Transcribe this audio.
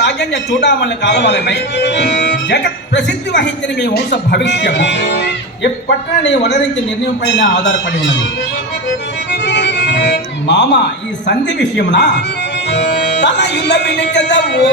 రాజన్య చూడమని కాలమలమై జగత్ ప్రసిద్ధి వహించిన మీ వంశ భవిష్యము ఎప్పటిన నీ వనరించి నిర్ణయం పైన ఆధారపడి ఉన్నది. మామ ఈ సంధి విషయమున తన యుద్ధ వినిచదవో